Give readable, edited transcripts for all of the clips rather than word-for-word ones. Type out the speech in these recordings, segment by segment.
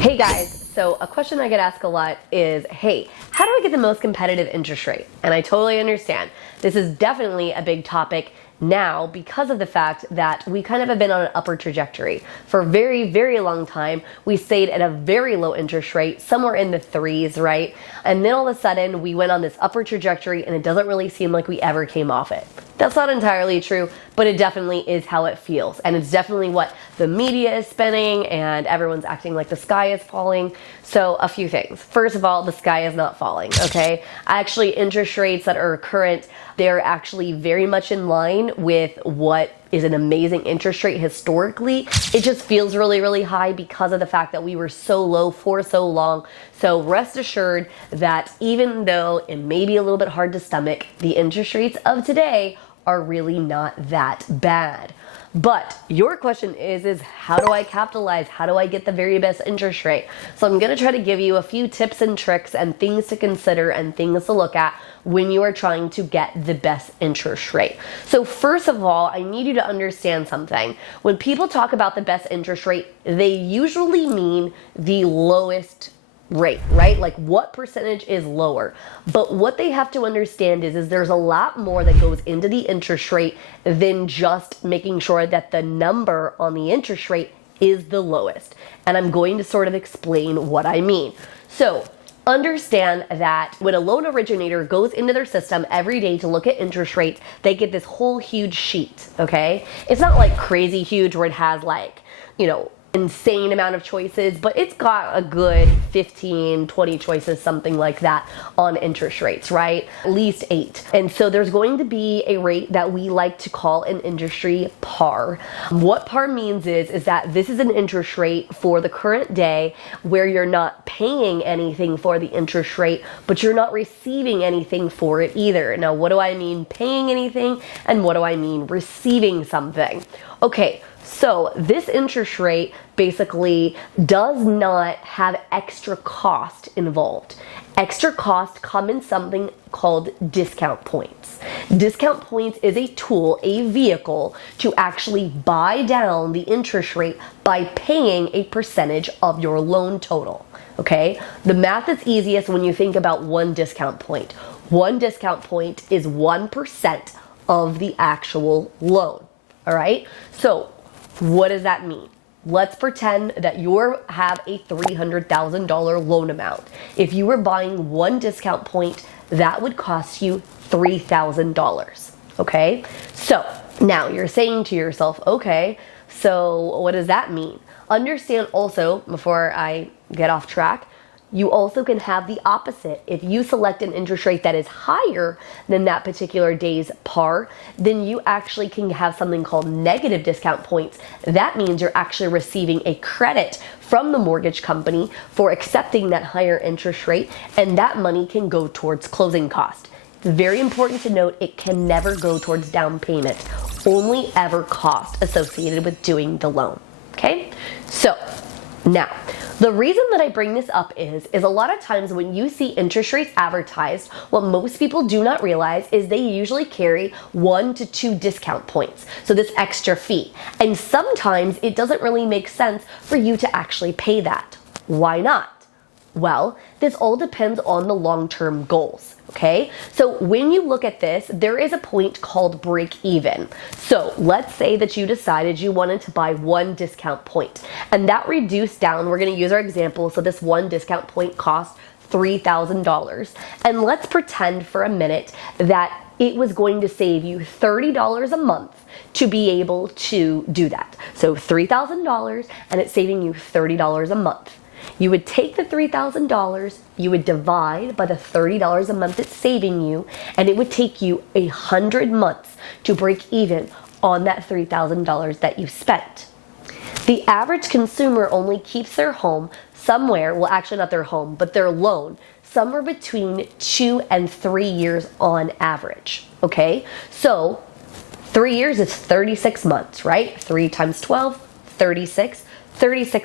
Hey guys, so a question I get asked a lot is, hey, how do I get the most competitive interest rate? And I totally understand. This is definitely a big topic now because of the fact that we kind of have been on an upward trajectory. For a very, very long time, we stayed at a very low interest rate, somewhere in the threes, right? And then all of a sudden, we went on this upward trajectory and it doesn't really seem like we ever came off it. That's not entirely true, but it definitely is how it feels. And it's definitely what the media is spinning, and everyone's acting like the sky is falling. So a few things. First of all, the sky is not falling, okay? Actually, interest rates that are current, they're actually very much in line with what is an amazing interest rate historically. It just feels really, really high because of the fact that we were so low for so long. So rest assured that even though it may be a little bit hard to stomach, the interest rates of today are really not that bad. But your question is how do I capitalize? How do I get the very best interest rate? So I'm going to try to give you a few tips and tricks and things to consider and things to look at when you are trying to get the best interest rate. So first of all, I need you to understand something. When people talk about the best interest rate, they usually mean the lowest rate, right? Like what percentage is lower. But what they have to understand is there's a lot more that goes into the interest rate than just making sure that the number on the interest rate is the lowest. And I'm going to sort of explain what I mean. So understand that when a loan originator goes into their system every day to look at interest rates, they get this whole huge sheet, okay? It's not like crazy huge where it has like, insane amount of choices, but it's got a good 15, 20 choices, something like that on interest rates, right? At least 8. And so there's going to be a rate that we like to call in industry par. What par means is that this is an interest rate for the current day where you're not paying anything for the interest rate, but you're not receiving anything for it either. Now, what do I mean paying anything and what do I mean receiving something? Okay, so this interest rate basically does not have extra cost involved. Extra cost come in something called discount points. Discount points is a tool, a vehicle to actually buy down the interest rate by paying a percentage of your loan total. Okay, the math is easiest when you think about one discount point. One discount point is 1% of the actual loan. All right, so what does that mean? Let's pretend that you have a $300,000 loan amount. If you were buying one discount point, that would cost you $3,000. Okay, so now you're saying to yourself, okay, so what does that mean? Understand also, before I get off track, you also can have the opposite. If you select an interest rate that is higher than that particular day's par, then you actually can have something called negative discount points. That means you're actually receiving a credit from the mortgage company for accepting that higher interest rate, and that money can go towards closing cost. It's very important to note it can never go towards down payment, only ever cost associated with doing the loan. Okay? So, now, the reason that I bring this up is a lot of times when you see interest rates advertised, what most people do not realize is they usually carry 1 to 2 discount points. So this extra fee. And sometimes it doesn't really make sense for you to actually pay that. Why not? Well, this all depends on the long-term goals, okay? So when you look at this, there is a point called break even. So let's say that you decided you wanted to buy one discount point, and that reduced down, we're gonna use our example, so this one discount point cost $3,000. And let's pretend for a minute that it was going to save you $30 a month to be able to do that. So $3,000 and it's saving you $30 a month. You would take the $3,000, you would divide by the $30 a month it's saving you, and it would take you 100 months to break even on that $3,000 that you spent. The average consumer only keeps their home somewhere, well actually not their home, but their loan, somewhere between 2 and 3 years on average, okay? So 3 years is 36 months, right? 3 times 12, 36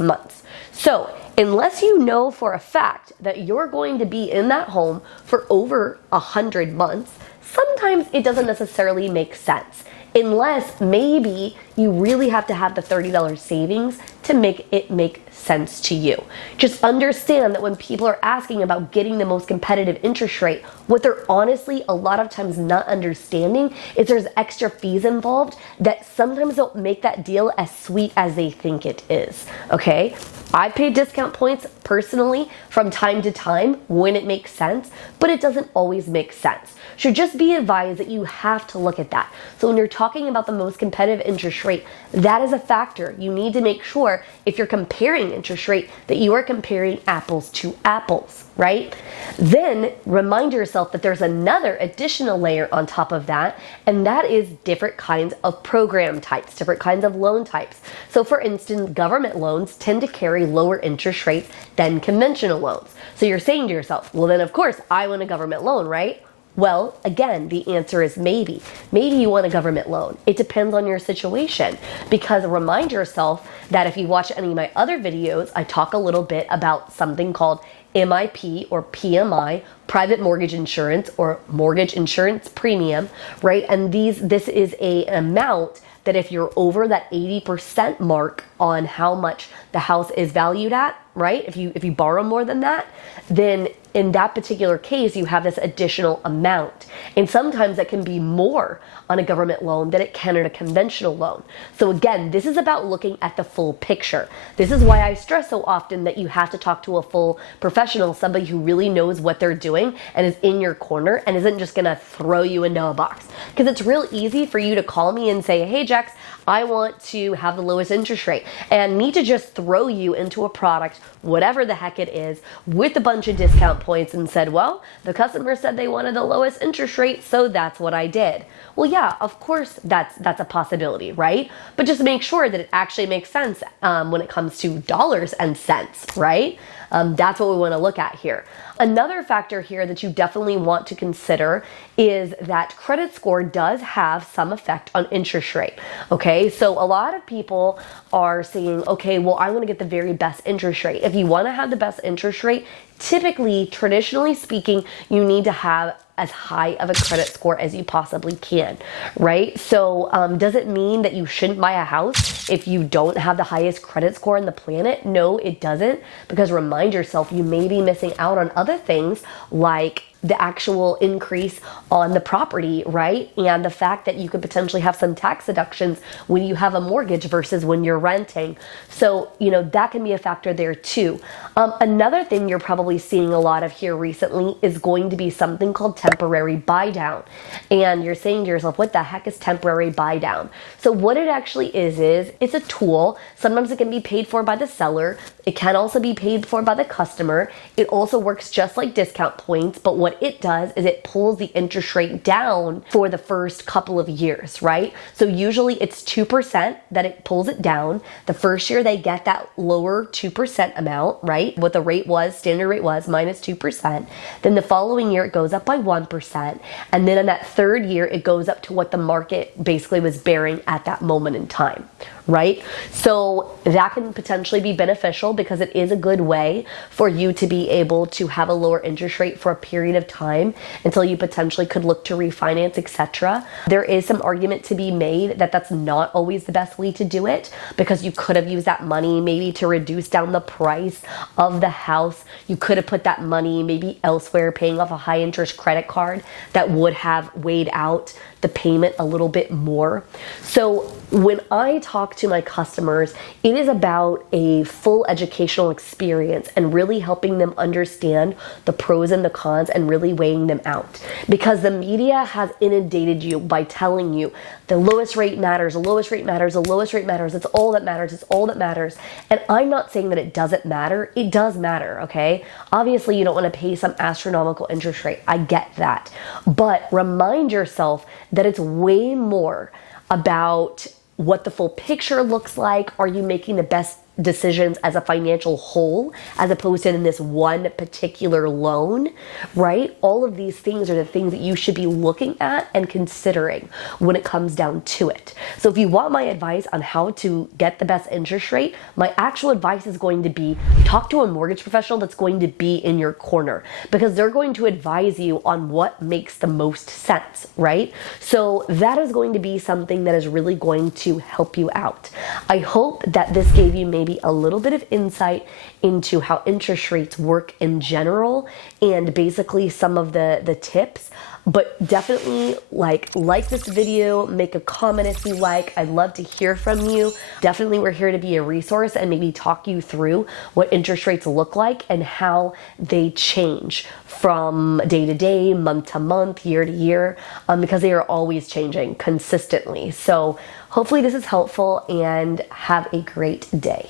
months. So unless you know for a fact that you're going to be in that home for over 100 months, sometimes it doesn't necessarily make sense. Unless maybe you really have to have the $30 savings to make it make sense to you. Just understand that when people are asking about getting the most competitive interest rate, what they're honestly a lot of times not understanding is there's extra fees involved that sometimes don't make that deal as sweet as they think it is, okay? I pay discount points personally from time to time when it makes sense, but it doesn't always make sense. So just be advised that you have to look at that. So when you're talking about the most competitive interest rate, that is a factor. You need to make sure if you're comparing interest rate that you are comparing apples to apples, right? Then remind yourself that there's another additional layer on top of that, and that is different kinds of program types, different kinds of loan types. So for instance, government loans tend to carry lower interest rates than conventional loans. So you're saying to yourself, well then of course I want a government loan, right? Well, again, the answer is maybe. Maybe you want a government loan. It depends on your situation, because remind yourself that if you watch any of my other videos, I talk a little bit about something called MIP or PMI, private mortgage insurance or mortgage insurance premium, right? And this is an amount that if you're over that 80% mark on how much the house is valued at, right? If you borrow more than that, then in that particular case, you have this additional amount. And sometimes that can be more on a government loan than it can on a conventional loan. So again, this is about looking at the full picture. This is why I stress so often that you have to talk to a full professional, somebody who really knows what they're doing and is in your corner and isn't just gonna throw you into a box. Because it's real easy for you to call me and say, hey Jax, I want to have the lowest interest rate, and me to just throw you into a product, whatever the heck it is, with a bunch of discount points and said, well, the customer said they wanted the lowest interest rate, so that's what I did. Well, yeah, of course that's a possibility, right? But just make sure that it actually makes sense when it comes to dollars and cents, right? That's what we want to look at here. Another factor here that you definitely want to consider is that credit score does have some effect on interest rate. Okay, so a lot of people are saying, okay, well, I want to get the very best interest rate. If you want to have the best interest rate, typically, traditionally speaking, you need to have as high of a credit score as you possibly can, right? So does it mean that you shouldn't buy a house if you don't have the highest credit score on the planet? No, it doesn't, because remind yourself you may be missing out on other things like the actual increase on the property, right? And the fact that you could potentially have some tax deductions when you have a mortgage versus when you're renting. So, that can be a factor there too. Another thing you're probably seeing a lot of here recently is going to be something called temporary buy down. And you're saying to yourself, what the heck is temporary buy down? So what it actually is it's a tool. Sometimes it can be paid for by the seller. It can also be paid for by the customer. It also works just like discount points, but what it does is it pulls the interest rate down for the first couple of years, right? So usually it's 2% that it pulls it down. The first year they get that lower 2% amount, right? What the rate was, standard rate was, minus 2%. Then the following year it goes up by 1%. And then in that third year, it goes up to what the market basically was bearing at that moment in time, right? So that can potentially be beneficial because it is a good way for you to be able to have a lower interest rate for a period of time until you potentially could look to refinance, etc. There is some argument to be made that that's not always the best way to do it, because you could have used that money maybe to reduce down the price of the house. You could have put that money maybe elsewhere, paying off a high interest credit card that would have weighed out the payment a little bit more. So when I talk to my customers, it is about a full educational experience and really helping them understand the pros and the cons and really weighing them out. Because the media has inundated you by telling you the lowest rate matters, the lowest rate matters, the lowest rate matters, it's all that matters, it's all that matters. And I'm not saying that it doesn't matter. It does matter, okay? Obviously, you don't want to pay some astronomical interest rate. I get that. But remind yourself that it's way more about what the full picture looks like. Are you making the best decisions as a financial whole, as opposed to in this one particular loan, right? All of these things are the things that you should be looking at and considering when it comes down to it. So if you want my advice on how to get the best interest rate, my actual advice is going to be talk to a mortgage professional that's going to be in your corner, because they're going to advise you on what makes the most sense, right? So that is going to be something that is really going to help you out. I hope that this gave you maybe a little bit of insight into how interest rates work in general, and basically some of the tips. But definitely like this video, make a comment if you like. I'd love to hear from you. Definitely we're here to be a resource and maybe talk you through what interest rates look like and how they change from day to day, month to month, year to year, because they are always changing consistently. So hopefully this is helpful, and have a great day.